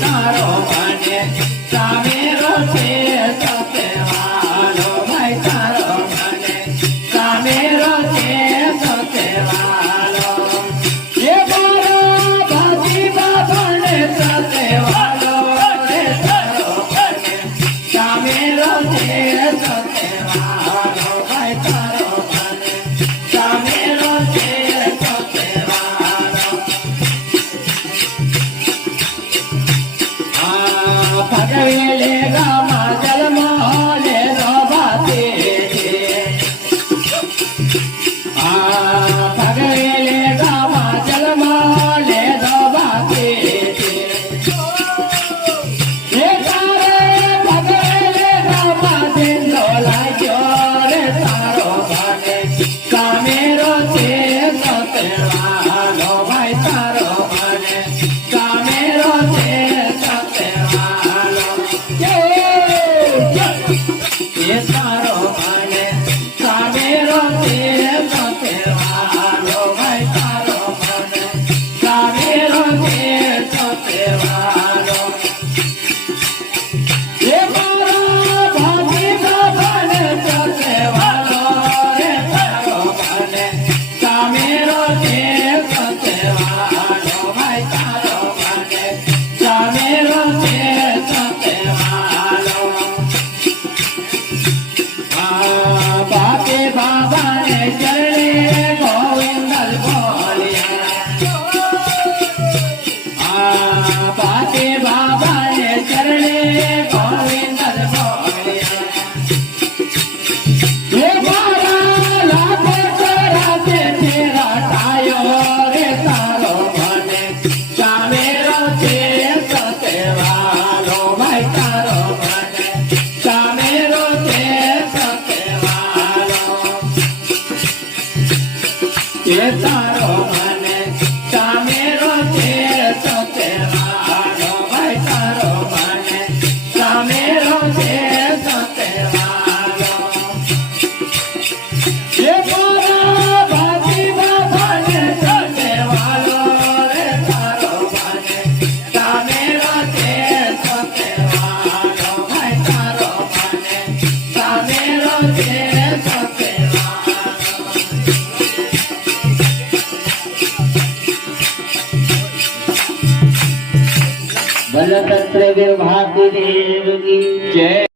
તારો મને સામેરો છે સતવાલો ભાઈ સતેવાલો ભાઈ તારો મને સામેરો છે સતેવાલો ભગવેલે ગામા જન્મો લેનો ભાતી ભગવેલે ગામા જન્મો લેનો ભાતી ભગવેલે ગામા દિંદો લાગ્યો રે તારો મને સામેરો છે સતેવાલો ભાઈ તારો મને સામેરો છે સતેવાલો એ તારો મને સામેરો છે સતેવાલો ભાઈ તારો મને સામેરો છે સતેવાલો એ મારો ભાગી બાબાને સતેવાલો રે તારો મને સામેરો છે સતેવાલો ભાઈ તારો મને સામેરો છે સતેવાલો બાપે બાબાને ચરણે ગોવિંદ બોલ્યા બાપે બાબાને ચરણે ગોવિંદ બોલ્યા હે મારા લાખો ચોરાસે ફેરા ટાયો રે તારો મને સામેરો છે સતેવાલો ભાઈ તારો મને સામેરો છે સતેવાલો એ તારો મને સામેરો છે સતેવાલો ભાઈ તારો મને સામેરો છે સતેવાલો એ મારા ભાગી બાબાને સતેવાલો રે તારો મને સામેરો છે સતેવાલો ભાઈ તારો મને સામેરો છે સતેવાલો बलभद्र देव की जय।